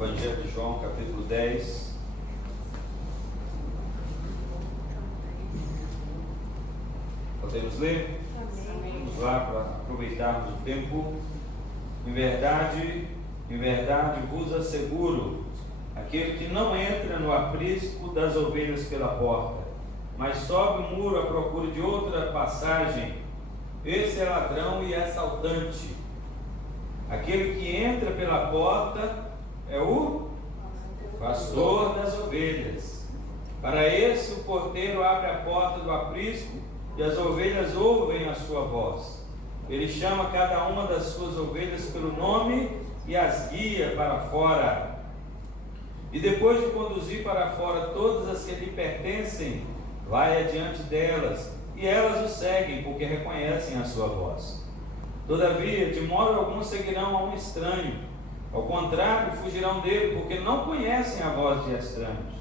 Evangelho de João, capítulo 10. Podemos ler? Vamos lá para aproveitarmos o tempo. Em verdade vos asseguro, aquele que não entra no aprisco das ovelhas pela porta, mas sobe o muro à procura de outra passagem, esse é ladrão e assaltante. Aquele que entra pela porta é o pastor das ovelhas. Para esse o porteiro abre a porta do aprisco e as ovelhas ouvem a sua voz. Ele chama cada uma das suas ovelhas pelo nome e as guia para fora. E depois de conduzir para fora todas as que lhe pertencem, vai adiante delas, e elas o seguem, porque reconhecem a sua voz. Todavia, de modo algum seguirão a um estranho. Ao contrário, fugirão dele, porque não conhecem a voz de estranhos.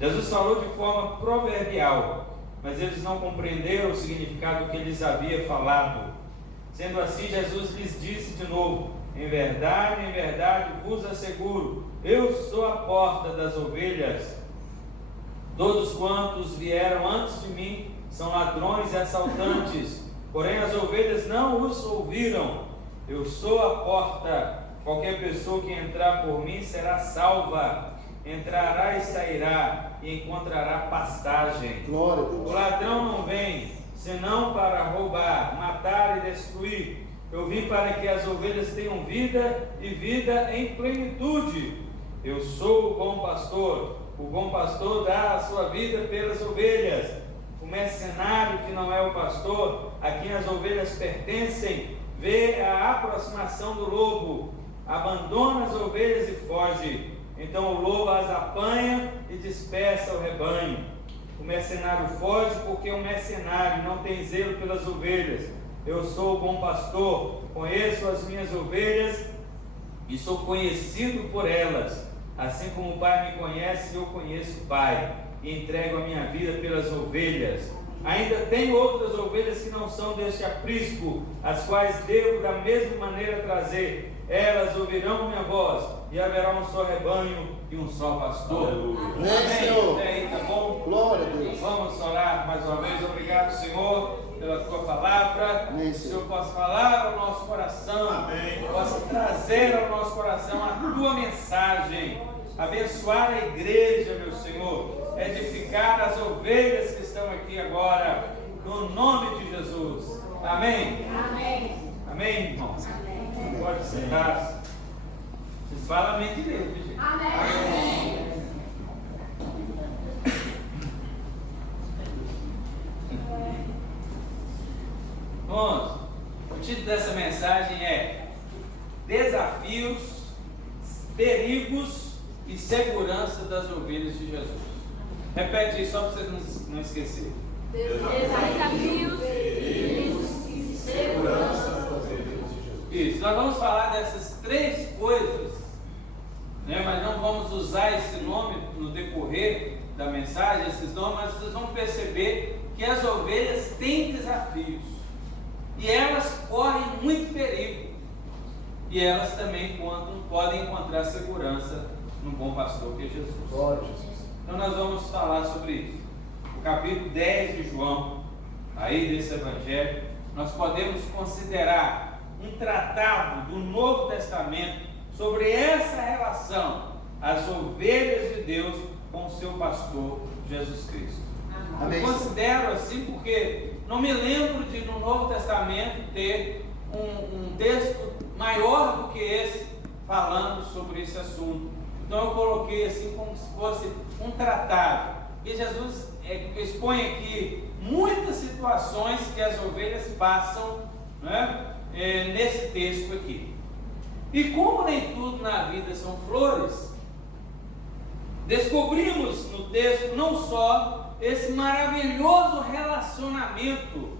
Jesus falou de forma proverbial, mas eles não compreenderam o significado que lhes havia falado. Sendo assim, Jesus lhes disse de novo: em verdade vos asseguro, eu sou a porta das ovelhas. Todos quantos vieram antes de mim são ladrões e assaltantes, porém as ovelhas não os ouviram. Eu sou a porta, qualquer pessoa que entrar por mim será salva, entrará e sairá e encontrará pastagem. Glória a Deus. O ladrão não vem senão para roubar, matar e destruir. Eu vim para que as ovelhas tenham vida e vida em plenitude. Eu sou o bom pastor. O bom pastor dá a sua vida pelas ovelhas. O mercenário, que não é o pastor, a quem as ovelhas pertencem, vê a aproximação do lobo, abandona as ovelhas e foge. Então o lobo as apanha e dispersa o rebanho. O mercenário foge porque o mercenário não tem zelo pelas ovelhas. Eu sou o bom pastor, conheço as minhas ovelhas e sou conhecido por elas. Assim como o Pai me conhece, eu conheço o Pai e entrego a minha vida pelas ovelhas. Ainda tenho outras ovelhas que não são deste aprisco, as quais devo da mesma maneira trazer. Elas ouvirão minha voz, e haverá um só rebanho e um só pastor. Amém, Senhor. Aí, tá bom? Glória a Deus. Vamos orar mais uma vez. Obrigado, Senhor, pela tua palavra. Amém, Que o Senhor. Senhor possa falar ao nosso coração. Amém. Possa trazer ao nosso coração a tua mensagem. Abençoar a igreja, meu Senhor. Edificar as ovelhas que estão aqui agora. No nome de Jesus. Amém? Amém. Amém, irmãos? Pode sentar. Vocês falam amém direito, gente. Amém. Bom, o título dessa mensagem é Desafios, Perigos e Segurança das Ovelhas de Jesus. Repete aí só para vocês não esquecerem. Desafios, perigos e segurança. Isso, nós vamos falar dessas três coisas, né? Mas não vamos usar esse nome no decorrer da mensagem, esses nomes, mas vocês vão perceber que as ovelhas têm desafios e elas correm muito perigo, e elas também podem encontrar segurança no bom pastor que é Jesus. Glória a Jesus. Então nós vamos falar sobre isso. O capítulo 10 de João, aí desse evangelho, nós podemos considerar um tratado do Novo Testamento sobre essa relação, as ovelhas de Deus com o seu pastor Jesus Cristo. Amém. Eu considero assim porque não me lembro de no Novo Testamento ter um texto maior do que esse falando sobre esse assunto. Então eu coloquei assim como se fosse um tratado. E Jesus expõe aqui muitas situações que as ovelhas passam, né, nesse texto aqui. E como nem tudo na vida são flores, descobrimos no texto não só esse maravilhoso relacionamento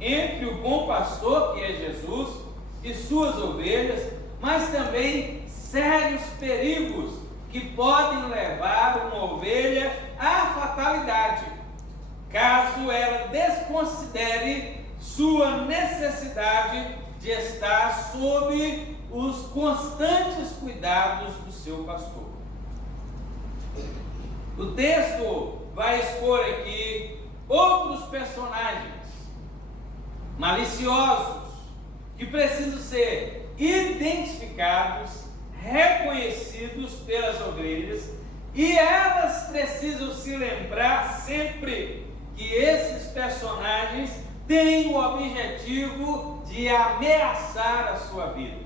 entre o bom pastor, que é Jesus, e suas ovelhas, mas também sérios perigos que podem levar uma ovelha à fatalidade, caso ela desconsidere sua necessidade de estar sob os constantes cuidados do seu pastor. O texto vai expor aqui outros personagens maliciosos que precisam ser identificados, reconhecidos pelas ovelhas, e elas precisam se lembrar sempre que esses personagens têm o objetivo de ameaçar a sua vida.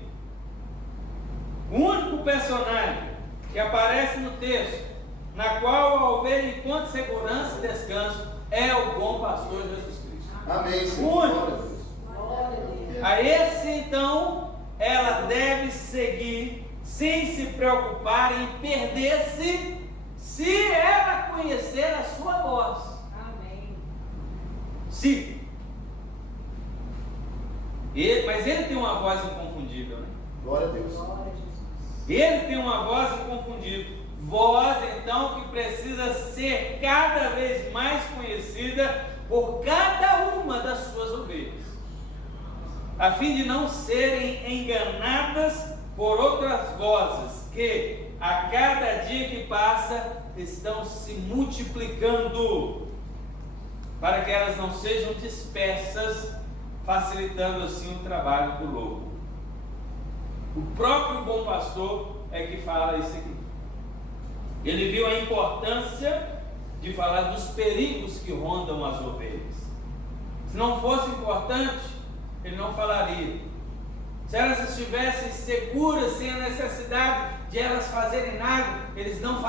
O único personagem que aparece no texto, na qual a ovelha encontra segurança e descanso, é o bom pastor Jesus Cristo. Amém, Senhor. O único. A esse, então, ela deve seguir sem se preocupar em perder-se, se ela conhecer a sua voz. Amém. Se. Mas ele tem uma voz inconfundível, né? Glória a Deus. Ele tem uma voz inconfundível. Voz, então, que precisa ser cada vez mais conhecida por cada uma das suas ovelhas, a fim de não serem enganadas por outras vozes que, a cada dia que passa, estão se multiplicando, para que elas não sejam dispersas, facilitando assim o trabalho do lobo. O próprio bom pastor é que fala isso aqui. Ele viu a importância de falar dos perigos que rondam as ovelhas. Se não fosse importante, ele não falaria. Se elas estivessem seguras, sem a necessidade de elas fazerem nada, ele não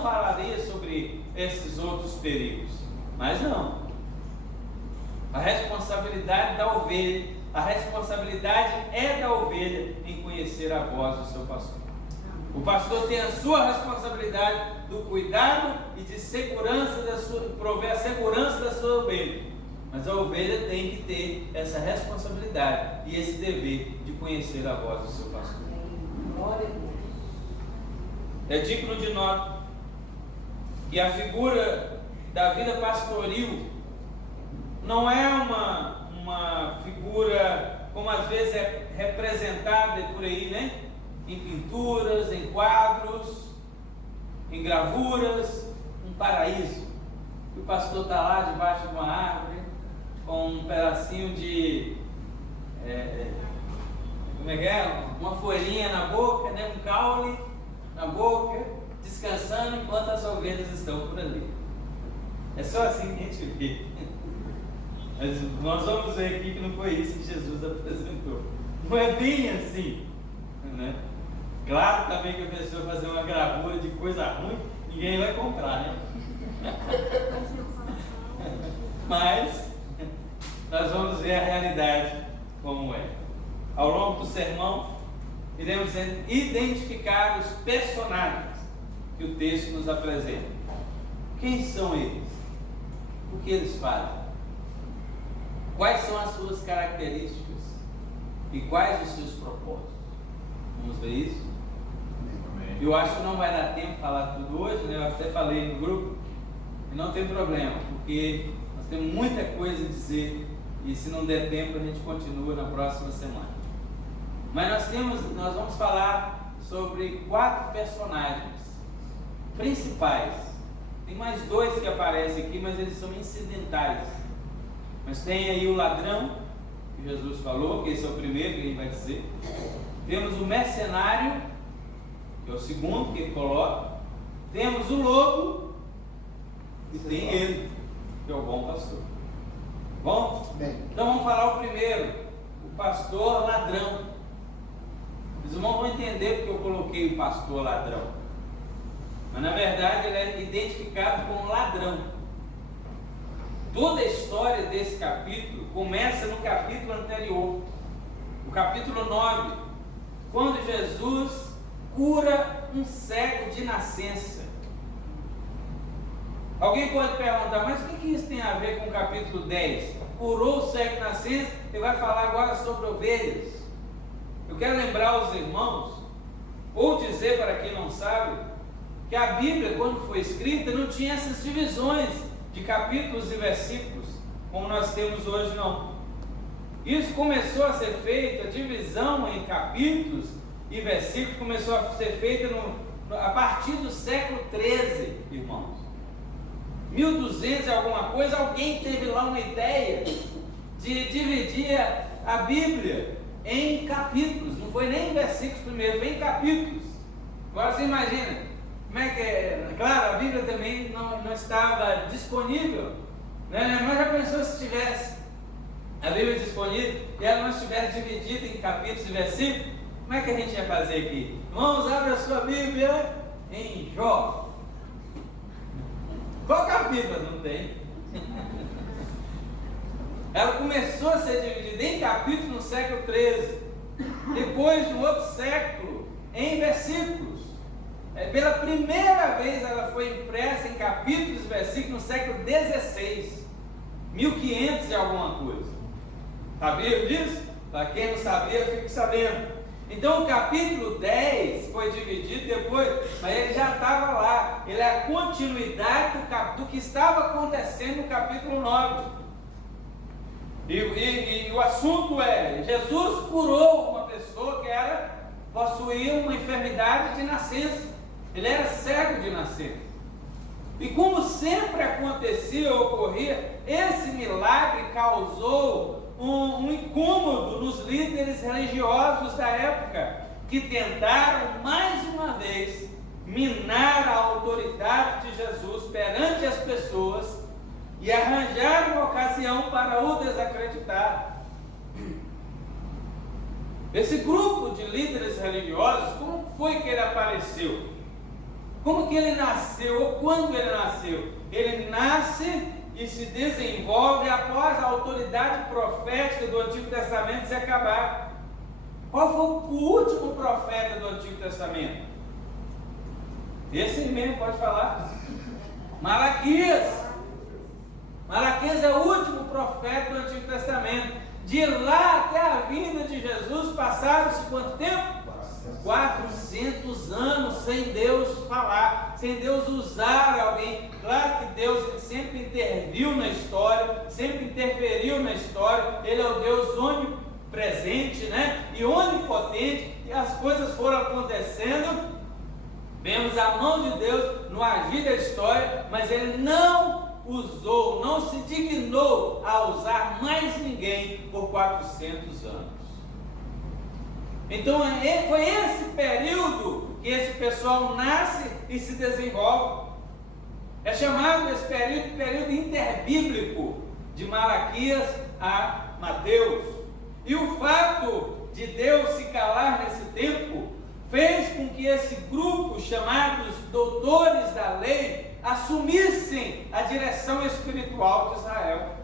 falaria sobre esses outros perigos. Mas não. A responsabilidade da ovelha, a responsabilidade é da ovelha em conhecer a voz do seu pastor. O pastor tem a sua responsabilidade do cuidado e de segurança prover a segurança da sua ovelha. Mas a ovelha tem que ter essa responsabilidade e esse dever de conhecer a voz do seu pastor. É digno de nota que a figura da vida pastoril não é uma figura como às vezes é representada por aí, né? Em pinturas, em quadros, em gravuras, um paraíso. E o pastor está lá debaixo de uma árvore, com um pedacinho de, uma folhinha na boca, né? Um caule na boca, descansando enquanto as ovelhas estão por ali. É só assim que a gente vê. Mas nós vamos ver aqui que não foi isso que Jesus apresentou. Não é bem assim, né? Claro também que a pessoa fazer uma gravura de coisa ruim, ninguém vai comprar, né? Mas nós vamos ver a realidade como é. Ao longo do sermão, iremos identificar os personagens que o texto nos apresenta. Quem são eles? O que eles fazem? Quais são as suas características? E quais os seus propósitos? Vamos ver isso? Eu acho que não vai dar tempo de falar tudo hoje, né? Eu até falei no grupo, e não tem problema, porque nós temos muita coisa a dizer, e se não der tempo a gente continua na próxima semana. Mas nós vamos falar sobre 4 personagens principais. Tem mais 2 que aparecem aqui, mas eles são incidentais. Mas tem aí o ladrão, que Jesus falou, que esse é o primeiro que ele vai dizer. Temos o mercenário, que é o segundo que ele coloca. Temos o lobo e tem ele, que é o bom pastor. Bom? Bem. Então vamos falar o primeiro, o pastor ladrão. Os irmãos vão entender porque eu coloquei o pastor ladrão. Mas na verdade ele é identificado como ladrão. Toda a história desse capítulo começa no capítulo anterior, o capítulo 9, quando Jesus cura um cego de nascença. Alguém pode perguntar, mas o que isso tem a ver com o capítulo 10? Curou o cego de nascença e vai falar agora sobre ovelhas. Eu quero lembrar os irmãos, ou dizer para quem não sabe, que a Bíblia, quando foi escrita, não tinha essas divisões de capítulos e versículos, como nós temos hoje, não. Isso começou a ser feito, a divisão em capítulos e versículos começou a ser feita a partir do século XIII, irmãos. 1200 e alguma coisa, alguém teve lá uma ideia de dividir a Bíblia em capítulos. Não foi nem em versículos primeiro, foi em capítulos. Agora você imagina, como é que é? Claro, a Bíblia também não estava disponível, né? Mas já pensou se tivesse a Bíblia disponível e ela não estivesse dividida em capítulos e versículos? Como é que a gente ia fazer aqui? Irmãos, abre a sua Bíblia em Jó. Qual capítulo? Não tem. Ela começou a ser dividida em capítulos no século XIII, depois no outro século em versículos. Pela primeira vez ela foi impressa em capítulos e versículos no século XVI, 1500 e alguma coisa. Sabia disso? Para quem não sabia, fique sabendo. Então o capítulo 10 foi dividido depois, mas ele já estava lá. Ele é a continuidade do que estava acontecendo no capítulo 9. E o assunto é: Jesus curou uma pessoa que possuía uma enfermidade de nascença. Ele era cego de nascença. E como sempre acontecia, ocorria, esse milagre causou um incômodo nos líderes religiosos da época, que tentaram mais uma vez minar a autoridade de Jesus perante as pessoas e arranjar uma ocasião para o desacreditar. Esse grupo de líderes religiosos, como foi que ele apareceu? Como que ele nasceu, ou quando ele nasceu? Ele nasce e se desenvolve após a autoridade profética do Antigo Testamento se acabar. Qual foi o último profeta do Antigo Testamento? Esse mesmo, pode falar. Malaquias. Malaquias é o último profeta do Antigo Testamento. De lá até a vinda de Jesus passaram-se quanto tempo? 400 anos sem Deus falar, sem Deus usar alguém. Claro que Deus ele sempre interviu na história, sempre interferiu na história. Ele é o Deus onipresente, né? E onipotente, e as coisas foram acontecendo. Vemos a mão de Deus no agir da história, mas ele não usou, não se dignou a usar mais ninguém por 400 anos. Então foi esse período que esse pessoal nasce e se desenvolve. É chamado esse período interbíblico, de Malaquias a Mateus. E o fato de Deus se calar nesse tempo fez com que esse grupo, chamados doutores da lei, assumissem a direção espiritual de Israel.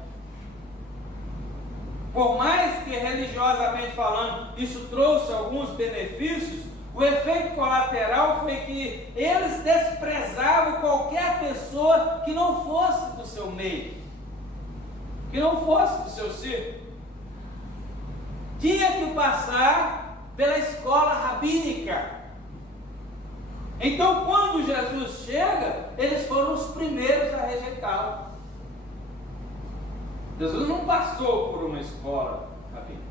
Por mais que religiosamente falando isso trouxe alguns benefícios, o efeito colateral foi que eles desprezavam qualquer pessoa que não fosse do seu meio, que não fosse do seu círculo. Tinha que passar pela escola rabínica. Então, quando Jesus chega, eles foram os primeiros a rejeitá-lo. Jesus não passou por uma escola rabínica.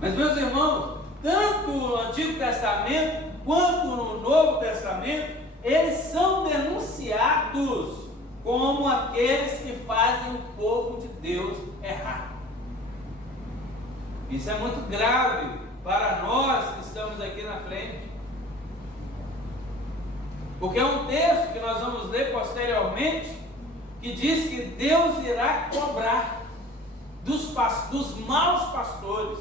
Mas, meus irmãos, tanto no Antigo Testamento quanto no Novo Testamento, eles são denunciados como aqueles que fazem o povo de Deus errar. Isso é muito grave para nós que estamos aqui na frente. Porque é um texto que nós vamos ler posteriormente, que diz que Deus irá cobrar dos maus pastores,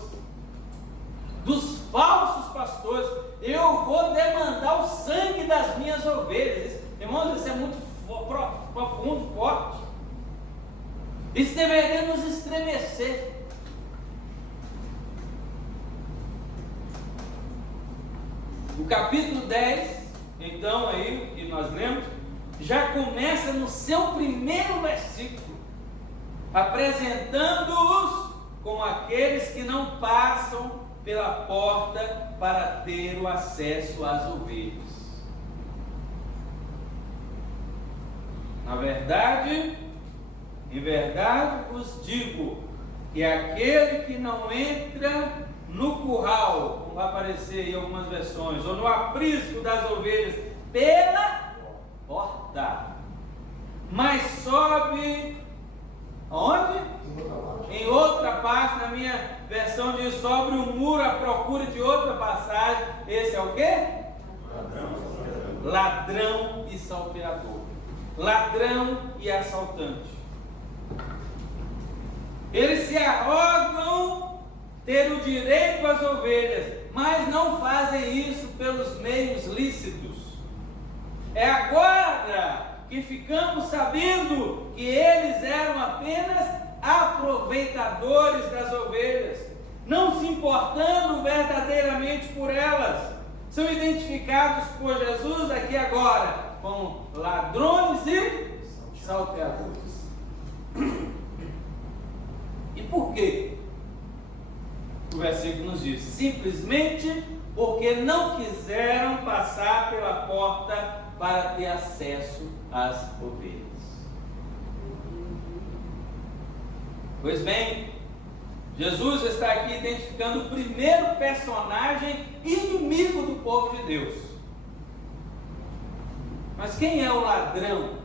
dos falsos pastores. Eu vou demandar o sangue das minhas ovelhas. Irmãos, isso é muito profundo, forte. Isso deveria nos estremecer. O capítulo 10, então, aí, que nós lemos, já começa no seu primeiro versículo, apresentando-os como aqueles que não passam pela porta para ter o acesso às ovelhas. Na verdade, em verdade vos digo, que aquele que não entra no curral, como vai aparecer em algumas versões, ou no aprisco das ovelhas, pela porta, mas sobe aonde? Em outra parte, na minha versão diz sobre o muro à procura de outra passagem. Esse é o quê? Ladrão e salteador. Ladrão e assaltante. Eles se arrogam ter o direito às ovelhas, mas não fazem isso pelos meios lícitos. É agora que ficamos sabendo que eles eram apenas aproveitadores das ovelhas, não se importando verdadeiramente por elas. São identificados por Jesus aqui agora como ladrões e salteadores. E por quê? O versículo nos diz: simplesmente porque não quiseram passar pela porta para ter acesso às ovelhas. Pois bem, Jesus está aqui identificando o primeiro personagem inimigo do povo de Deus. Mas quem é o ladrão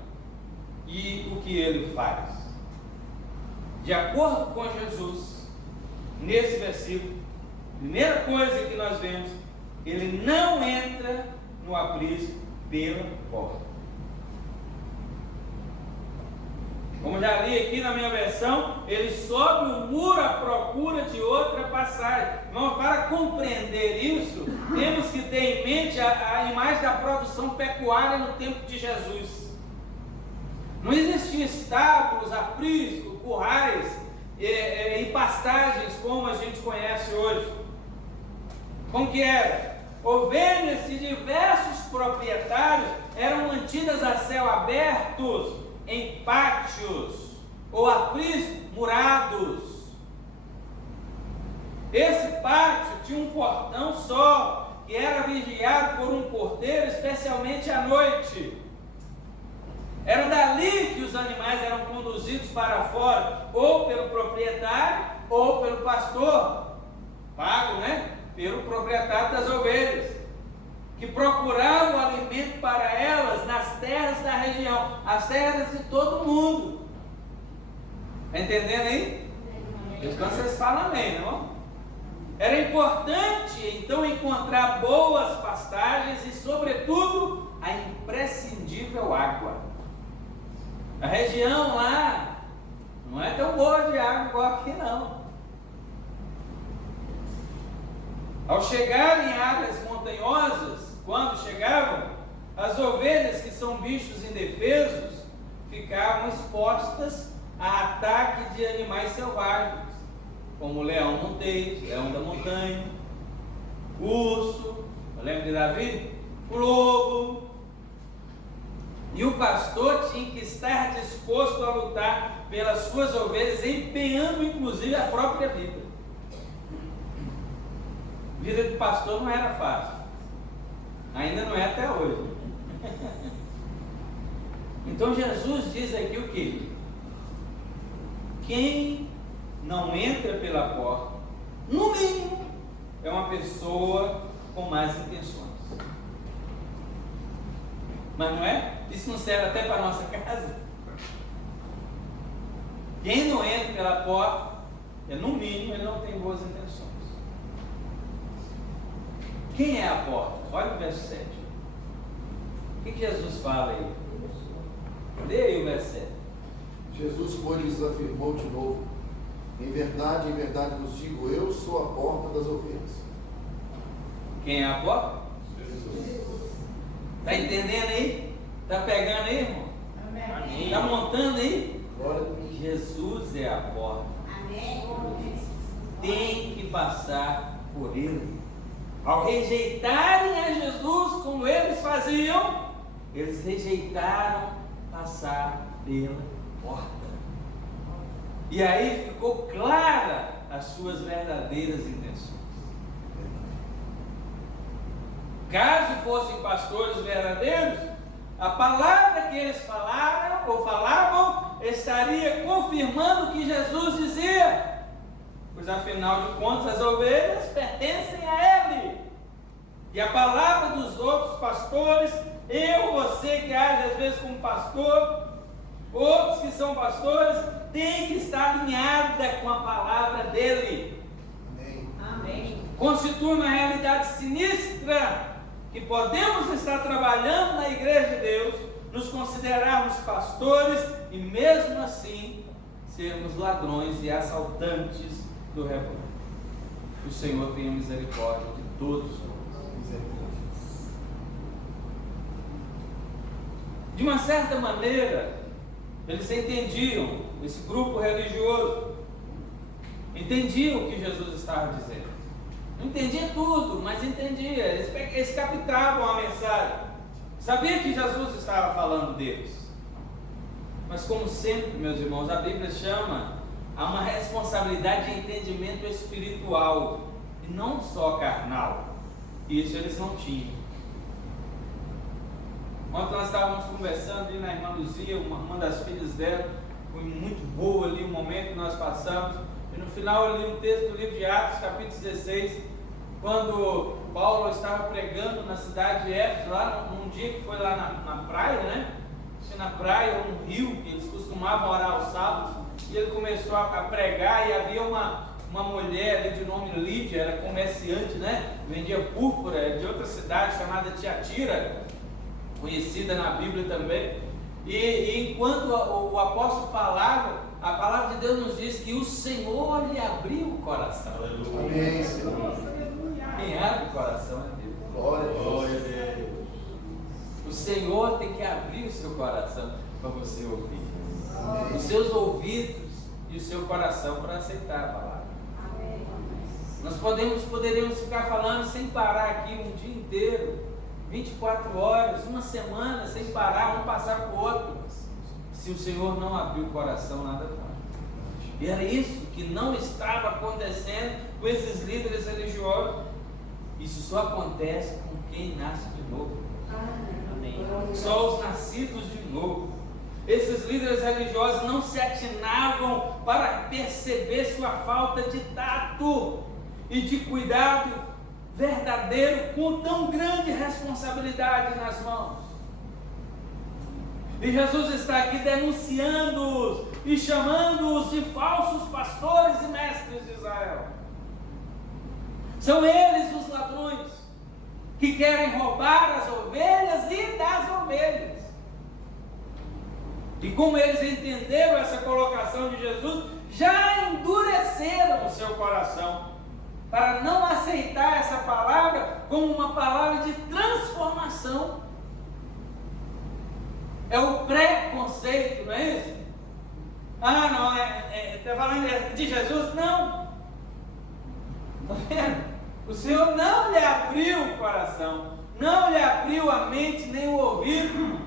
e o que ele faz? De acordo com Jesus, nesse versículo, a primeira coisa que nós vemos, ele não entra no aprisco pela porta. Como já li aqui na minha versão, ele sobe o muro à procura de outra passagem. Irmão, para compreender isso, temos que ter em mente a imagem da produção pecuária no tempo de Jesus. Não existiam estábulos, aprisco, currais e pastagens como a gente conhece hoje. Como que era? Ovelhas de diversos proprietários eram mantidas a céu abertos, em pátios ou apriscos murados. Esse pátio tinha um portão só, que era vigiado por um porteiro, especialmente à noite. Era dali que os animais eram conduzidos para fora, ou pelo proprietário, ou pelo pastor, pago, pelo proprietário das ovelhas, que procuravam o alimento para elas nas terras da região, as terras de todo mundo. Está entendendo aí? Quando vocês falam amém, não? Era importante então encontrar boas pastagens e, sobretudo, a imprescindível água. A região lá não é tão boa de água igual aqui, não. Ao chegar em áreas montanhosas, quando chegavam, as ovelhas, que são bichos indefesos, ficavam expostas a ataque de animais selvagens, como o leão monteiro, leão da montanha, o urso, lembra de Davi? O lobo. E o pastor tinha que estar disposto a lutar pelas suas ovelhas, empenhando inclusive a própria vida. A vida de pastor não era fácil. Ainda não é até hoje. Então Jesus diz aqui o que? Quem não entra pela porta, no mínimo, é uma pessoa com más intenções. Mas não é? Isso não serve até para a nossa casa? Quem não entra pela porta, no mínimo, ele não tem boas intenções. Quem é a porta? Olha o verso 7. O que Jesus fala aí? Lê aí o verso 7. Jesus, pois, lhes afirmou de novo: em verdade vos digo, eu sou a porta das ovelhas. Quem é a porta? Jesus. Está entendendo aí? Está pegando aí, irmão? Amém. Está montando aí? Glória a Deus. Jesus é a porta. Amém. Tem que passar por ele. Ao rejeitarem a Jesus como eles faziam, eles rejeitaram passar pela porta. E aí ficou clara as suas verdadeiras intenções. Caso fossem pastores verdadeiros, a palavra que eles falavam estaria confirmando o que Jesus dizia. pois afinal de contas as ovelhas pertencem a Ele. E a palavra dos outros pastores, você que age às vezes como pastor, outros que são pastores, tem que estar alinhada com a palavra dele. Amém. Amém. Constitui uma realidade sinistra que podemos estar trabalhando na igreja de Deus, nos considerarmos pastores e mesmo assim sermos ladrões e assaltantes do rebanho. Que o Senhor tenha misericórdia de todos nós. De uma certa maneira, eles entendiam, esse grupo religioso entendiam o que Jesus estava dizendo. Não entendia tudo, mas entendia. Eles captavam a mensagem. Sabia que Jesus estava falando deles. Mas como sempre, meus irmãos, a Bíblia chama a uma responsabilidade de entendimento espiritual e não só carnal. Isso eles não tinham. Ontem nós estávamos conversando ali na irmã Luzia, uma das filhas dela, foi muito boa ali o momento que nós passamos. E no final eu li um texto do livro de Atos, capítulo 16, quando Paulo estava pregando na cidade de Éfeso, lá num dia que foi lá na praia, né? Na praia ou no rio, que eles costumavam orar aos sábados, e ele começou a pregar, e havia uma mulher ali de nome Lídia, era comerciante, né? Vendia púrpura de outra cidade chamada Tiatira, conhecida na Bíblia também. E enquanto o apóstolo falava, a palavra de Deus nos diz que o Senhor lhe abriu o coração. Amém, Senhor. Quem abre o coração é Deus. Glória a Deus. O Senhor tem que abrir o seu coração para você ouvir. Amém. Os seus ouvidos e o seu coração para aceitar a palavra. Amém. Nós poderíamos ficar falando sem parar aqui um dia inteiro, 24 horas, uma semana sem parar, um passar para o outro. Se o Senhor não abrir o coração, nada vai. E era isso que não estava acontecendo com esses líderes religiosos. Isso só acontece com quem nasce de novo. Amém. Só os nascidos de novo. Esses líderes religiosos não se atinavam para perceber sua falta de tato e de cuidado verdadeiro com tão grande responsabilidade nas mãos. E Jesus está aqui denunciando-os e chamando-os de falsos pastores e mestres de Israel. São eles os ladrões que querem roubar as ovelhas e das ovelhas. E como eles entenderam essa colocação de Jesus, já endureceram o seu coração para não aceitar essa palavra como uma palavra de transformação. É o preconceito, não é isso? Ah, não, está falando de Jesus? Não. Está vendo? O Senhor não lhe abriu o coração, não lhe abriu a mente nem o ouvido.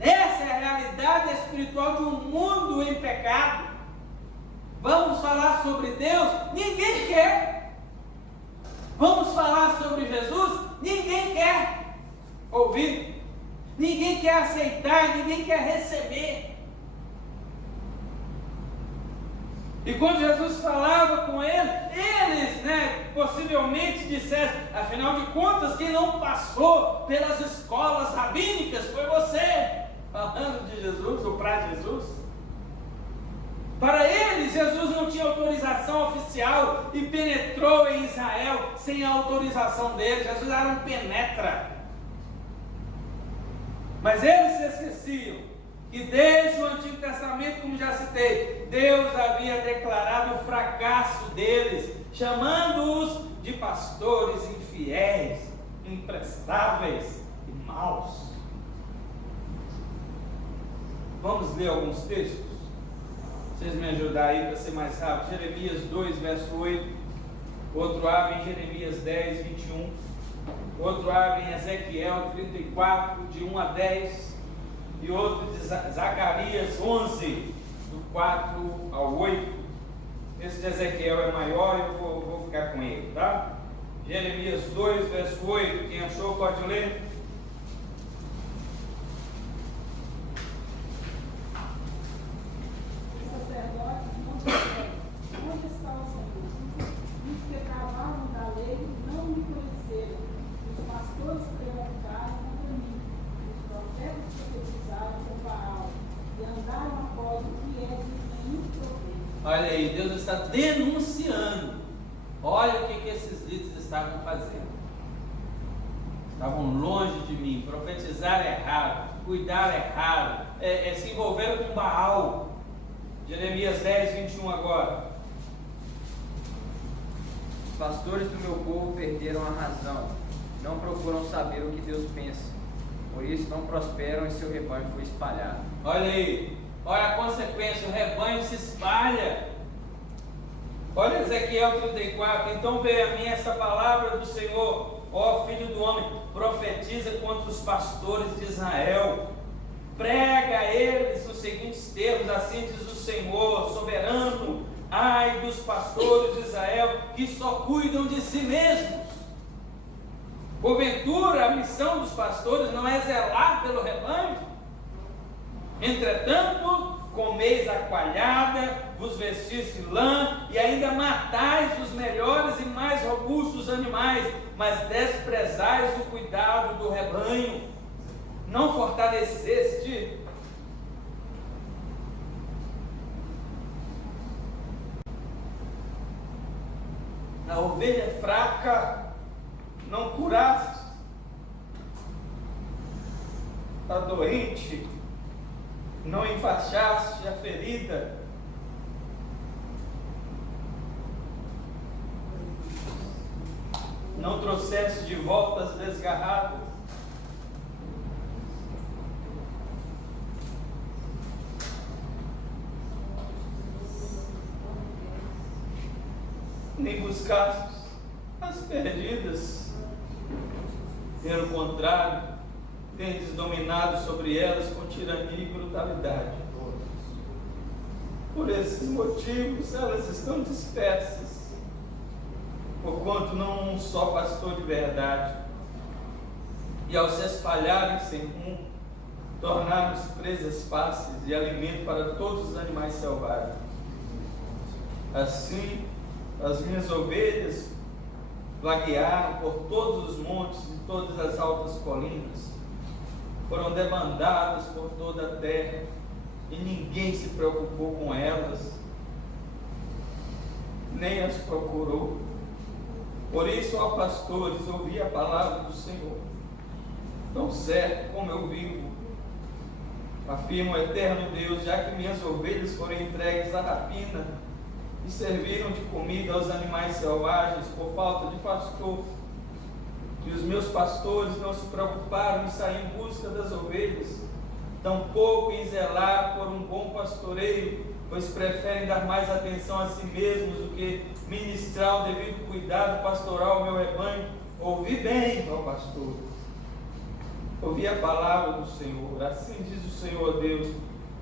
Essa é a realidade espiritual de um mundo em pecado. Vamos falar sobre Deus? Ninguém quer. Vamos falar sobre Jesus? Ninguém quer ouvir. Ninguém quer aceitar, ninguém quer receber. E quando Jesus falava com eles, possivelmente dissessem, afinal de contas, quem não passou pelas escolas rabínicas foi você. Falando de Jesus, ou para Jesus. Para eles, Jesus não tinha autorização oficial e penetrou em Israel sem a autorização deles. Jesus era um penetra. Mas eles se esqueciam que desde o Antigo Testamento, como já citei, Deus havia declarado o fracasso deles, chamando-os de pastores infiéis, imprestáveis e maus. Vamos ler alguns textos? Vocês me ajudar aí para ser mais rápido. Jeremias 2, verso 8. Outro abre em Jeremias 10, 21. Outro abre em Ezequiel 34, de 1 a 10. E outro de Zacarias 11, do 4 ao 8. Esse de Ezequiel é maior, eu vou ficar com ele, tá? Jeremias 2, verso 8. Quem achou pode ler. Onde está o Senhor? Olha aí, Deus está denunciando. Olha o que esses líderes estavam fazendo. Estavam longe de mim, profetizaram errado, cuidaram errado, se envolveram com Baal. Jeremias 10, 21 agora. Os pastores do meu povo perderam a razão, não procuram saber o que Deus pensa, por isso não prosperam e seu rebanho foi espalhado. Olha aí, olha a consequência, o rebanho se espalha. Olha Ezequiel 34, então veio a mim essa palavra do Senhor, ó filho do homem, profetiza contra os pastores de Israel, prega a eles os seguintes termos, assim diz o Senhor, soberano, ai dos pastores de Israel, que só cuidam de si mesmos. Porventura, a missão dos pastores não é zelar pelo rebanho? Entretanto, comeis a coalhada, vos vestis de lã, e ainda matais os melhores e mais robustos animais, mas desprezais o cuidado do rebanho. Não fortaleceste a ovelha fraca, não curaste a doente, não enfaixaste a ferida, não trouxeste de volta as desgarradas, nem buscaste as perdidas. Pelo contrário, tendes dominado sobre elas com tirania e brutalidade. Por esses motivos elas estão dispersas, porquanto não há um só pastor de verdade, e ao se espalharem sem rumo, tornaram-se presas fáceis e alimento para todos os animais selvagens. Assim, as minhas ovelhas vaguearam por todos os montes e todas as altas colinas, foram debandadas por toda a terra, e ninguém se preocupou com elas, nem as procurou. Por isso, ó pastores, ouvi a palavra do Senhor. Tão certo como eu vivo, afirma o eterno Deus, já que minhas ovelhas foram entregues à rapina e serviram de comida aos animais selvagens por falta de pastor, e os meus pastores não se preocuparam em sair em busca das ovelhas, tampouco em zelar por um bom pastoreio, pois preferem dar mais atenção a si mesmos do que ministrar o devido cuidado pastoral ao meu rebanho. Ouvi bem, ó pastor, ouvi a palavra do Senhor. Assim diz o Senhor Deus: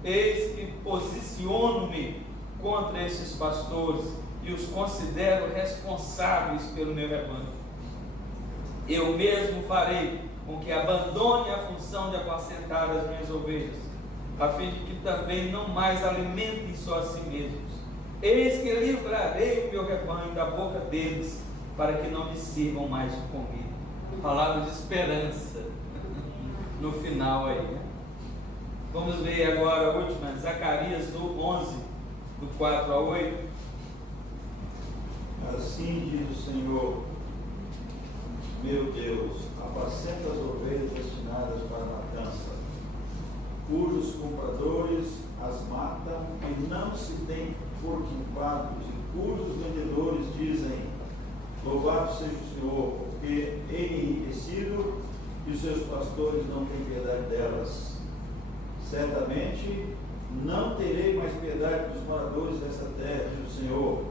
eis que posiciono-me contra esses pastores e os considero responsáveis pelo meu rebanho. Eu mesmo farei com que abandone a função de apacentar as minhas ovelhas, a fim de que também não mais alimentem só a si mesmos. Eis que livrarei o meu rebanho da boca deles, para que não lhes sirvam mais de comida. Palavra de esperança no final aí, né? Vamos ver agora a última, Zacarias 11, do 4 a 8. Assim diz o Senhor, meu Deus, apacenta as ovelhas destinadas para a matança, cujos compradores as matam e não se têm por culpados, e cujos vendedores dizem: louvado seja o Senhor, porque ele enriquecido e os seus pastores não têm piedade delas. Certamente não terei mais piedade dos moradores desta terra, diz o Senhor.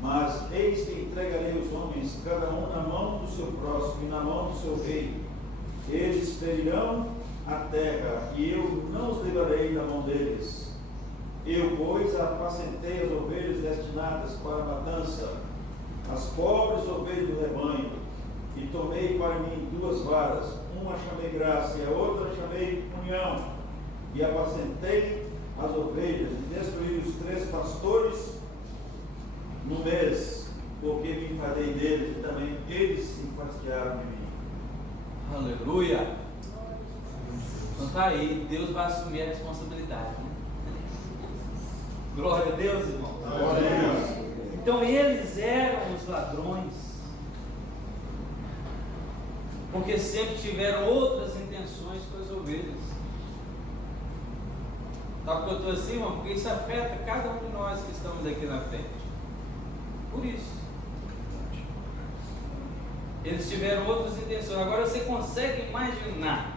Mas eis que entregarei os homens, cada um na mão do seu próximo e na mão do seu rei. Eles ferirão a terra, e eu não os livrarei da mão deles. Eu, pois, apacentei as ovelhas destinadas para a matança, as pobres ovelhas do rebanho, e tomei para mim 2 varas, uma chamei graça e a outra chamei união, e apacentei as ovelhas, e destruí os 3 pastores no mês, porque me enfadei deles, e também eles se enfastiaram de mim. Aleluia! Então tá aí, Deus vai assumir a responsabilidade, né? Glória a Deus, irmão. Glória a Deus. Então eles eram os ladrões, porque sempre tiveram outras intenções com as ovelhas. Sabe o que eu estou assim, irmão? Porque isso afeta cada um de nós que estamos aqui na frente. Por isso. Eles tiveram outras intenções. Agora você consegue imaginar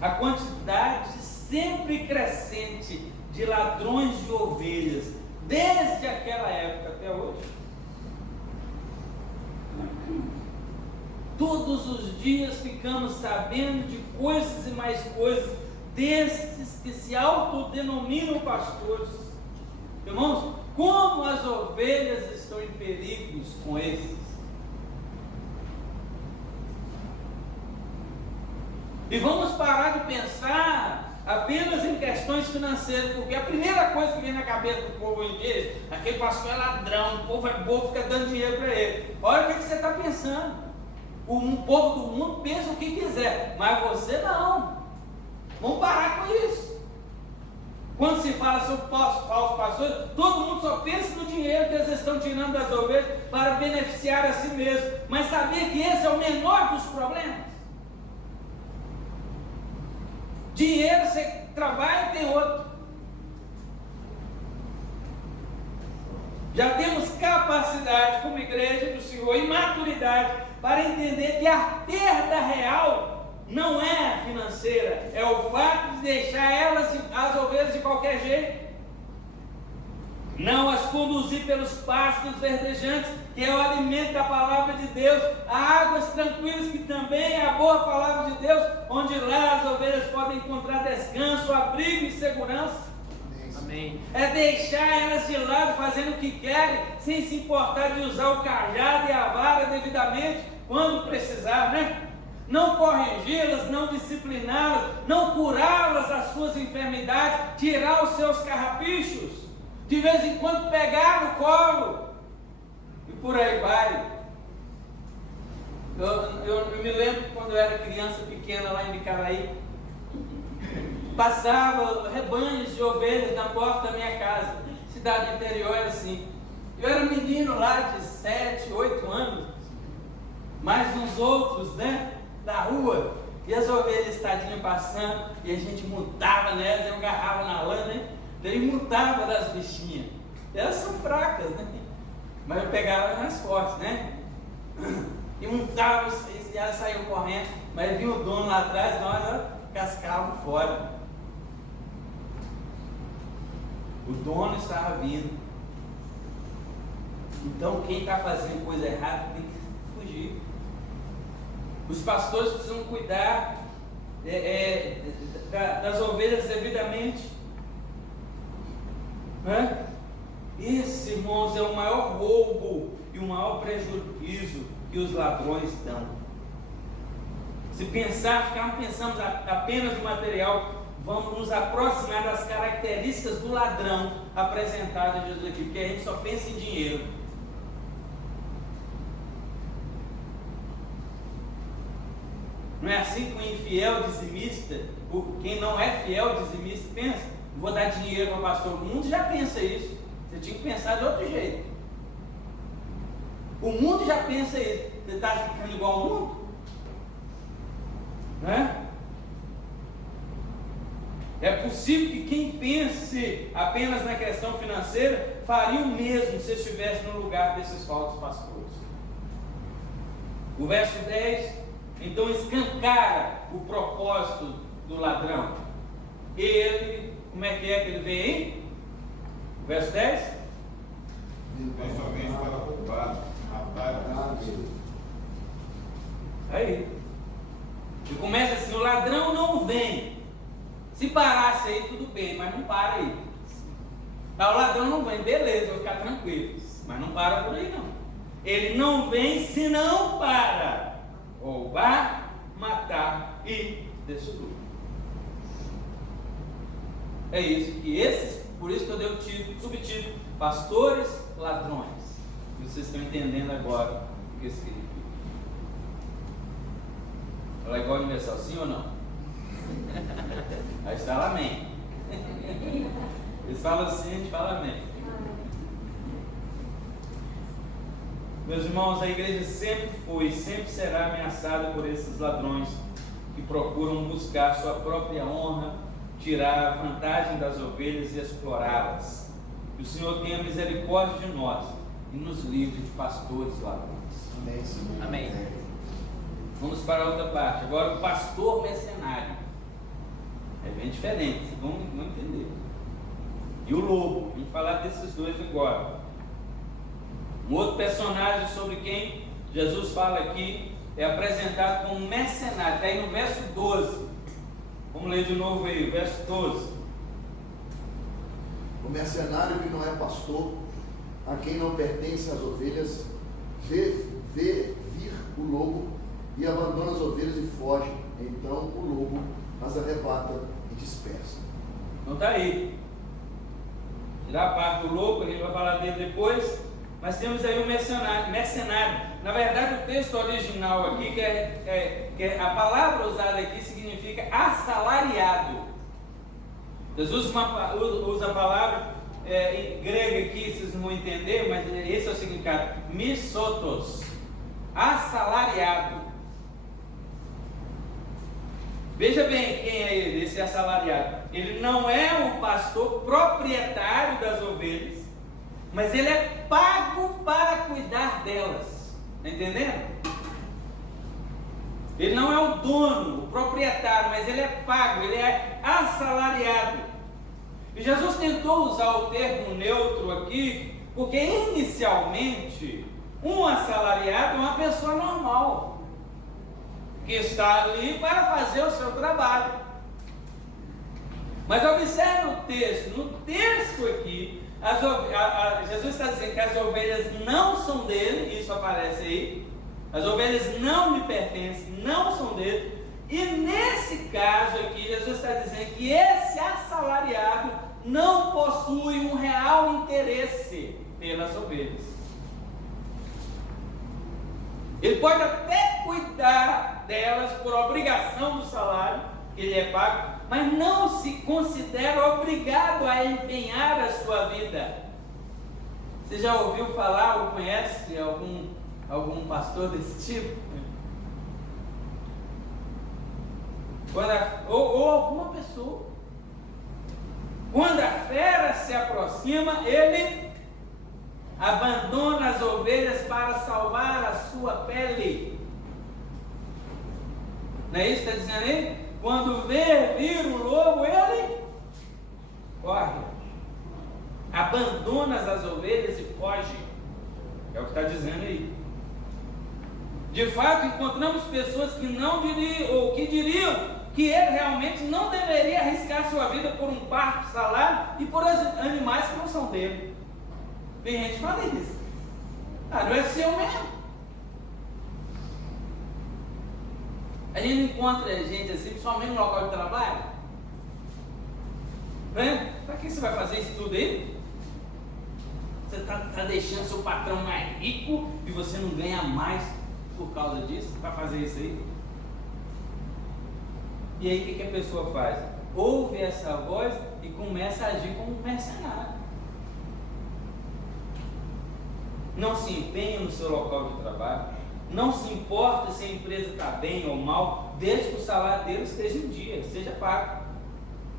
a quantidade sempre crescente de ladrões de ovelhas, desde aquela época até hoje? Todos os dias ficamos sabendo de coisas e mais coisas desses que se autodenominam pastores. Irmãos, como as ovelhas estão em perigos com esses? E vamos parar de pensar apenas em questões financeiras, porque a primeira coisa que vem na cabeça do povo hoje em dia é: aquele pastor é ladrão, o povo é bobo, fica dando dinheiro para ele. Olha o que você está pensando. O povo do mundo pensa o que quiser, mas você não. Vamos parar com isso. Quando se fala sobre falsos pastores, todo mundo só pensa no dinheiro que eles estão tirando das ovelhas para beneficiar a si mesmo. Mas sabia que esse é o menor dos problemas? Dinheiro você trabalha e tem outro. Já temos capacidade como igreja do Senhor e maturidade para entender que a perda real não é financeira, é o fato de deixar as ovelhas de qualquer jeito, não as conduzir pelos pastos verdejantes, que é o alimento da palavra de Deus, a águas tranquilas, que também é a boa palavra de Deus, onde lá as ovelhas podem encontrar descanso, abrigo e segurança. Amém. É deixar elas de lado fazendo o que querem, sem se importar de usar o cajado e a vara devidamente quando precisar, né? Não corrigi-las, não discipliná-las, não curá-las das suas enfermidades, tirar os seus carrapichos, de vez em quando pegar no colo, e por aí vai. Eu me lembro quando eu era criança pequena lá em Bicaraí, passava rebanhos de ovelhas na porta da minha casa, cidade interior assim. Eu era menino lá de 7, 8 anos, mais uns outros, né, da rua, e as ovelhas tadinhas passando, e a gente mutava nelas, eu agarrava na lã, né, daí mutava das bichinhas. Elas são fracas, né, mas eu pegava elas mais fortes, né, e mutava, e elas saíam correndo, mas vinha o dono lá atrás, nós cascávamos fora. O dono estava vindo. Então quem está fazendo coisa errada tem que fugir. Os pastores precisam cuidar das ovelhas devidamente. Esse, irmãos, é o maior roubo e o maior prejuízo que os ladrões dão. Se ficarmos pensando apenas no material, vamos nos aproximar das características do ladrão apresentado em Jesus aqui, porque a gente só pensa em dinheiro. Não é assim que o infiel dizimista, quem não é fiel dizimista, pensa: vou dar dinheiro para o pastor. O mundo já pensa isso. Você tinha que pensar de outro jeito. O mundo já pensa isso. Você está ficando igual ao mundo? Não é? É possível que quem pense apenas na questão financeira faria o mesmo se estivesse no lugar desses falsos pastores. O verso 10, então, escancara o propósito do ladrão. Ele, como é que ele vem aí? Verso 10? Vem somente para roubar, matar e destruir. Aí. E começa assim: o ladrão não vem. Se parasse aí, tudo bem, mas não para aí. O ladrão não vem, beleza, vou ficar tranquilo. Mas não para por aí não. Ele não vem senão para roubar, matar e destruir. É isso que por isso que eu dei o subtítulo: pastores ladrões. Vocês estão entendendo agora o que significa. Ela é igual ao universal, sim ou não? Aí está lá, amém. Eles falam assim, a gente fala amém. Meus irmãos, a igreja sempre foi e sempre será ameaçada por esses ladrões que procuram buscar sua própria honra, tirar vantagem das ovelhas e explorá-las. Que o Senhor tenha misericórdia de nós e nos livre de pastores ladrões. Amém, Senhor. Amém. Vamos para a outra parte. Agora, o pastor mercenário. É bem diferente, vocês vão entender. E o lobo, a gente vai falar desses dois agora. Um outro personagem sobre quem Jesus fala aqui é apresentado como mercenário. Está aí no verso 12. Vamos ler de novo aí, o verso 12. O mercenário que não é pastor, a quem não pertence as ovelhas, vê vir o lobo e abandona as ovelhas e foge. Então o lobo as arrebata e dispersa. Então está aí. Tirar a parte do lobo, a gente vai falar dele depois. Mas temos aí o mercenário. Na verdade, o texto original aqui, que a palavra usada aqui significa assalariado. Jesus usa a palavra em grego aqui, vocês não vão entender, mas esse é o significado. Missotos, assalariado. Veja bem quem é ele, esse assalariado. Ele não é o pastor proprietário das ovelhas, mas ele é pago para cuidar delas. Está entendendo? Ele não é o dono, o proprietário, mas ele é pago, ele é assalariado. E Jesus tentou usar o termo neutro aqui, porque inicialmente um assalariado é uma pessoa normal, que está ali para fazer o seu trabalho. Mas observe o texto, no texto aqui, Jesus está dizendo que as ovelhas não são dele, isso aparece aí, as ovelhas não me pertencem, não são dele, e nesse caso aqui, Jesus está dizendo que esse assalariado não possui um real interesse pelas ovelhas. Ele pode até cuidar delas por obrigação do salário, que ele é pago, mas não se considera obrigado a empenhar a sua vida. Você já ouviu falar ou conhece algum pastor desse tipo? Ou alguma pessoa. Quando a fera se aproxima, ele abandona as ovelhas para salvar a sua pele. Não é isso que está dizendo aí? Quando vê vir o lobo, ele corre, abandona as ovelhas e foge. É o que está dizendo aí. De fato, encontramos pessoas que não diriam, ou que diriam que ele realmente não deveria arriscar sua vida por um parto salário e por animais que não são dele. Tem gente que fala isso. Não é seu mesmo. A gente não encontra gente assim, principalmente no local de trabalho. Né? Para que você vai fazer isso tudo aí? Você está deixando seu patrão mais rico e você não ganha mais por causa disso, para fazer isso aí? E aí o que a pessoa faz? Ouve essa voz e começa a agir como um mercenário. Não se empenha no seu local de trabalho, não se importa se a empresa está bem ou mal, desde que o salário dele esteja em dia, seja pago.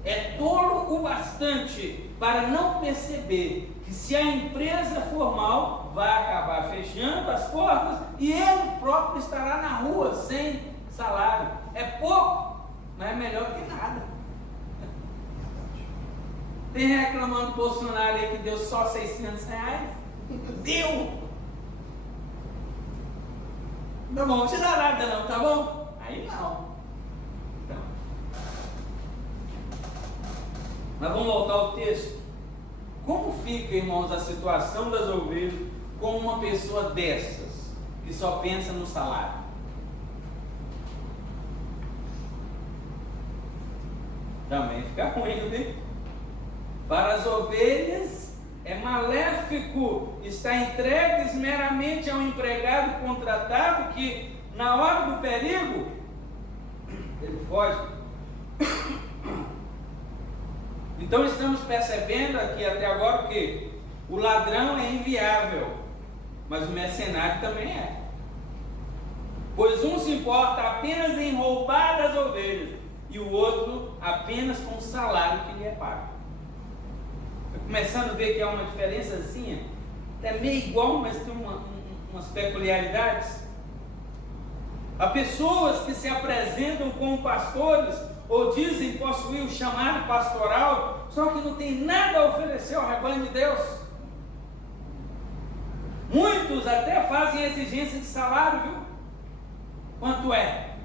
É tolo o bastante para não perceber que se a empresa for mal, vai acabar fechando as portas e ele próprio estará na rua sem salário. É pouco, mas é melhor que nada. Tem reclamando do Bolsonaro aí que deu só R$600? Deu! Tá bom, não te dá nada não, tá bom? Aí não. Então. Mas vamos voltar ao texto. Como fica, irmãos, a situação das ovelhas com uma pessoa dessas, que só pensa no salário? Também fica ruim, né? Para as ovelhas é maléfico estar entregues meramente a um empregado contratado que, na hora do perigo, ele foge. E Então estamos percebendo aqui até agora que o ladrão é inviável, mas o mercenário também é. Pois um se importa apenas em roubar das ovelhas e o outro apenas com o salário que lhe é pago. Estou começando a ver que há uma diferençazinha, é meio igual, mas tem umas peculiaridades. Há pessoas que se apresentam como pastores ou dizem possuir o chamado pastoral, só que não tem nada a oferecer ao rebanho de Deus. Muitos até fazem exigência de salário, viu? Quanto é?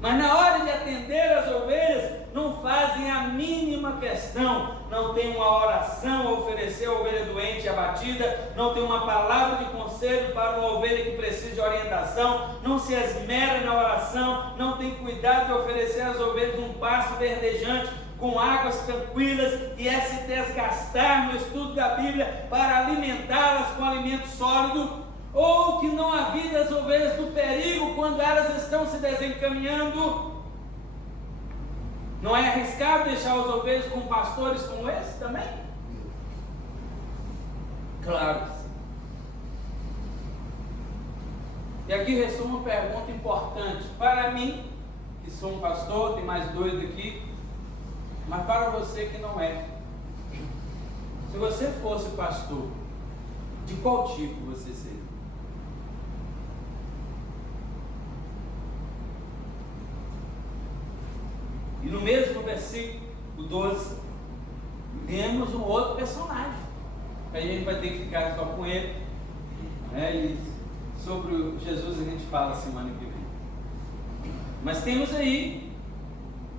Mas na hora de atender as ovelhas, não fazem a mínima questão, não tem uma oração a oferecer à ovelha doente e abatida, não tem uma palavra de conselho para uma ovelha que precisa de orientação, não se esmera na oração, não tem cuidado de oferecer às ovelhas um pasto verdejante, com águas tranquilas, e é se desgastar no estudo da Bíblia para alimentá-las com alimento sólido, ou que não avisa as ovelhas do perigo quando elas estão se desencaminhando. Não é arriscado deixar as ovelhas com pastores como esse também? Claro que sim. E aqui ressoa uma pergunta importante para mim, que sou um pastor, tem mais dois aqui, mas para você que não é. Se você fosse pastor, de qual tipo você seria? E no mesmo versículo 12, temos um outro personagem. Aí a gente vai ter que ficar só com ele, né? E sobre o Jesus a gente fala semana que vem. Mas temos aí,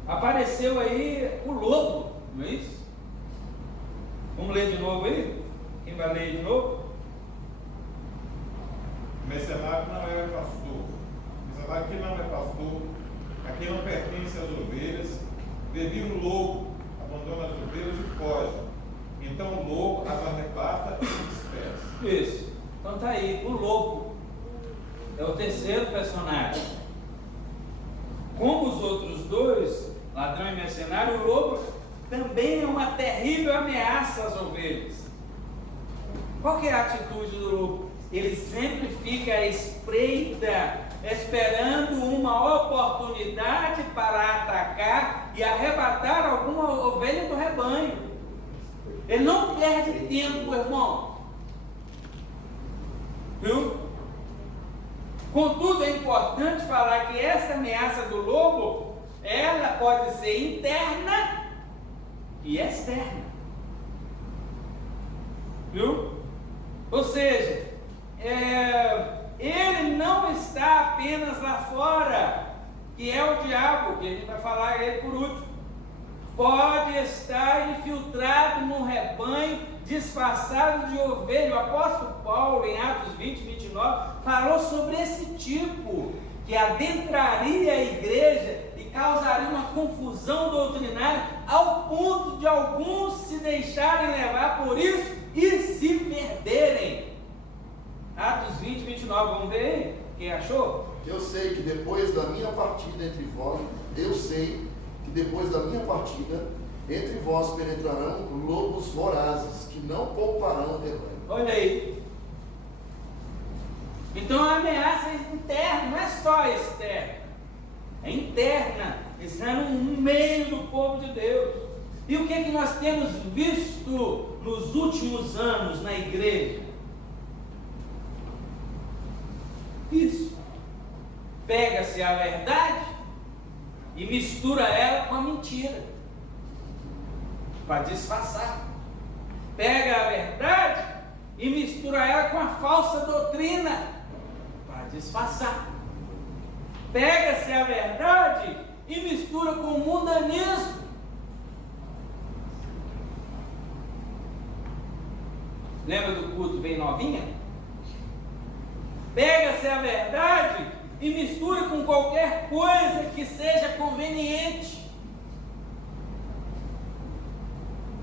apareceu aí o lobo, não é isso? Vamos ler de novo aí? Quem vai ler de novo? O mercenário não é pastor. O mercenário que não é pastor, a quem não pertence às ovelhas, vê vir o lobo, abandona as ovelhas e foge. Então o lobo as arrebata e dispersa. Isso. Então tá aí, o lobo é o terceiro personagem. Como os outros dois, ladrão e mercenário, o lobo também é uma terrível ameaça às ovelhas. Qual que é a atitude do lobo? Ele sempre fica à espreita, esperando uma oportunidade para atacar e arrebatar alguma ovelha do rebanho. Ele não perde tempo, irmão. Viu? Contudo, é importante falar que essa ameaça do lobo, ela pode ser interna e externa. Viu? Ou seja, ele não está apenas lá fora, que é o diabo, que a gente vai falar ele por último. Pode estar infiltrado no rebanho, disfarçado de ovelha. O apóstolo Paulo, em Atos 20, 29, falou sobre esse tipo, que adentraria a igreja e causaria uma confusão doutrinária, ao ponto de alguns se deixarem levar por isso e se perderem. Atos 20, 29, vamos ver aí? Quem achou? Eu sei que depois da minha partida entre vós, entre vós penetrarão lobos vorazes, que não pouparão o rebanho. Olha aí. Então a ameaça é interna, não é só externa, é interna, está no meio do povo de Deus. E o que é que nós temos visto nos últimos anos na igreja? Isso. Pega-se a verdade e mistura ela com a mentira, para disfarçar. Pega a verdade e mistura ela com a falsa doutrina, para disfarçar. Pega-se a verdade e mistura com o mundanismo. Lembra do culto bem novinha? Pega-se a verdade e mistura com qualquer coisa que seja conveniente.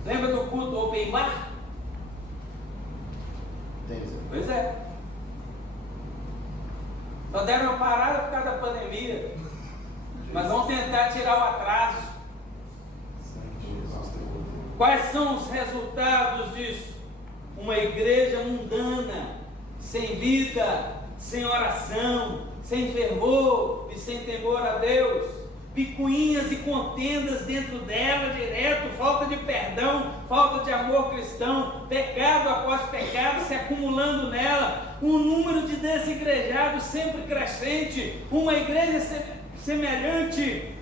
Lembra do culto open bar? Pois é. Só deram uma parada por causa da pandemia, mas vão tentar tirar o atraso. Quais são os resultados disso? Uma igreja mundana, sem vida, sem oração, sem fervor e sem temor a Deus, picuinhas e contendas dentro dela direto, falta de perdão, falta de amor cristão, pecado após pecado se acumulando nela, um número de desigrejados sempre crescente, uma igreja semelhante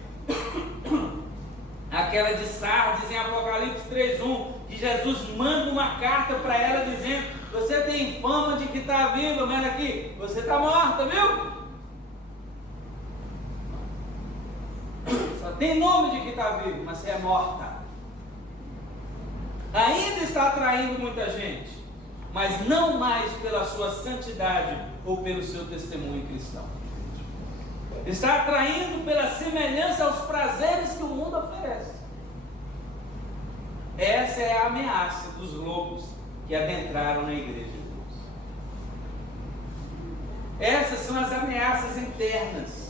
àquela de Sardes em Apocalipse 3:1, que Jesus manda uma carta para ela dizendo: você tem fama de que está viva, mas aqui você está morta, viu? Só tem nome de que está vivo, mas você é morta. Ainda está atraindo muita gente, mas não mais pela sua santidade ou pelo seu testemunho cristão. Está atraindo pela semelhança aos prazeres que o mundo oferece. Essa é a ameaça dos lobos que adentraram na igreja de Deus. Essas são as ameaças internas.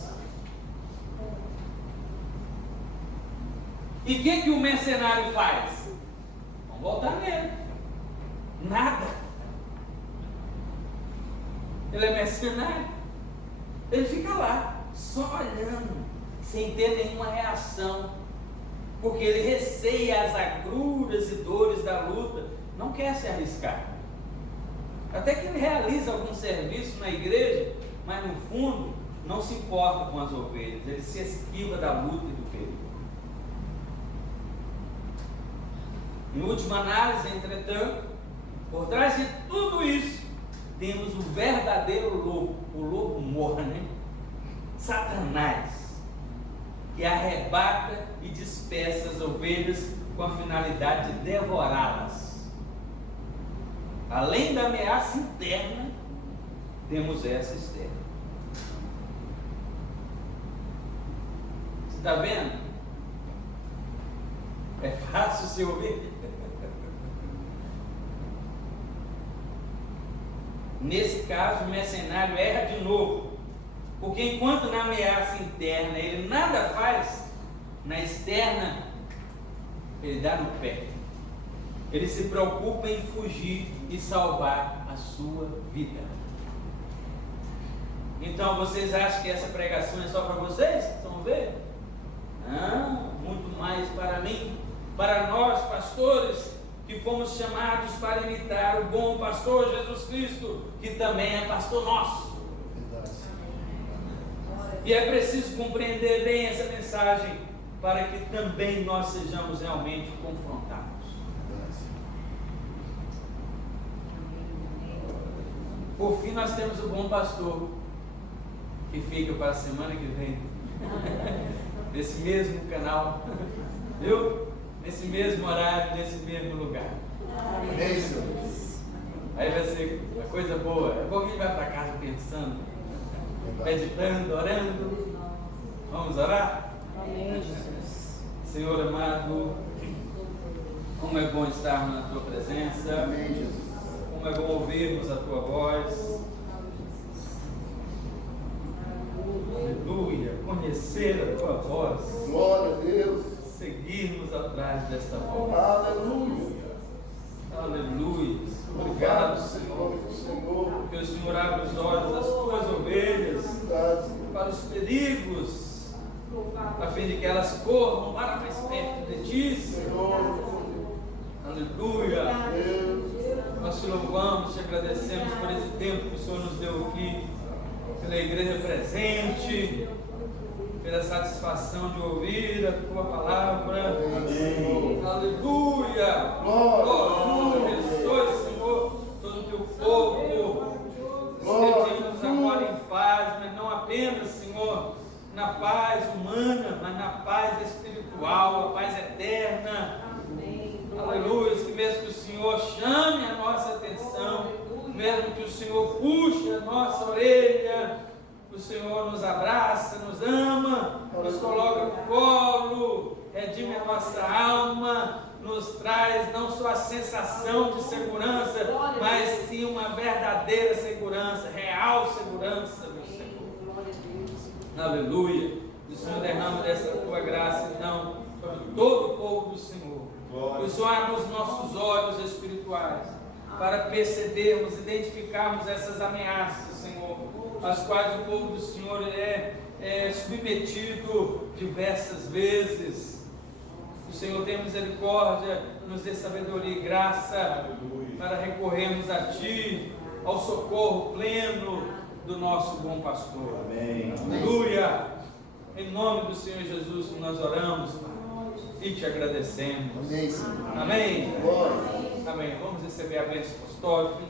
E o que o mercenário faz? Vamos voltar nele. Nada. Ele é mercenário. Ele fica lá, só olhando, sem ter nenhuma reação, porque ele receia as agruras e dores da luta, não quer se arriscar. Até que ele realiza algum serviço na igreja, mas no fundo não se importa com as ovelhas, ele se esquiva da luta e do perigo. Em última análise, entretanto, por trás de tudo isso, temos o verdadeiro lobo, o lobo mor, né? Satanás, que arrebata e dispersa as ovelhas com a finalidade de devorá-las. Além da ameaça interna, temos essa externa. Você está vendo? É fácil ser ovelha. Nesse caso, o mercenário erra de novo, porque enquanto na ameaça interna ele nada faz, na externa ele dá no pé. Ele se preocupa em fugir e salvar a sua vida. Então vocês acham que essa pregação é só para vocês? Estão vendo? Não, muito mais para mim, para nós pastores, que fomos chamados para imitar o bom pastor Jesus Cristo, que também é pastor nosso. E é preciso compreender bem essa mensagem para que também nós sejamos realmente confrontados. Por fim, nós temos o bom pastor, que fica para a semana que vem, nesse mesmo canal, viu? Nesse mesmo horário, nesse mesmo lugar. Amém, Senhor. Aí vai ser uma coisa boa. É bom que a gente vai para casa pensando, meditando, orando. Vamos orar? Amém, Jesus. Senhor amado, como é bom estarmos na Tua presença. Amém, Jesus. Como é bom ouvirmos a Tua voz. Aleluia. Conhecer a Tua voz. Glória a Deus. Seguirmos atrás desta voz. Aleluia. Aleluia. Louvado Obrigado, seja o Senhor. nome do Senhor. Que o Senhor abre os olhos das Tuas ovelhas Verdade. para os perigos, a fim de que elas corram para mais perto de Ti, Senhor. Senhor. Aleluia. Deus. Nós Te louvamos, Te agradecemos por esse tempo que o Senhor nos deu aqui, pela igreja presente, pela satisfação de ouvir a Tua palavra. Amém. Aleluia. Glória. Abençoe, Senhor, todo o Teu povo. Estejamos agora em paz, mas não apenas, Senhor, na paz humana, mas na paz espiritual, a paz eterna. Aleluia. Que mesmo que o Senhor chame a nossa atenção, mesmo que o Senhor puxe a nossa orelha, o Senhor nos abraça, nos ama, nos coloca no colo, redime a nossa alma, nos traz não só a sensação de segurança, mas sim uma verdadeira segurança, real segurança, meu Senhor. Aleluia. O Senhor derrama dessa Tua graça, então, sobre todo o povo do Senhor. Que o Senhor abra os nossos olhos espirituais para percebermos, identificarmos essas ameaças, Senhor, às quais o povo do Senhor é submetido diversas vezes. Que o Senhor tenha misericórdia, nos dê sabedoria e graça para recorrermos a Ti, ao socorro pleno do nosso bom pastor. Amém. Aleluia! Em nome do Senhor Jesus que nós oramos, Pai, e te agradecemos. Amém, Senhor. Amém? Glória. Amém. Vamos receber a bênção apostólica.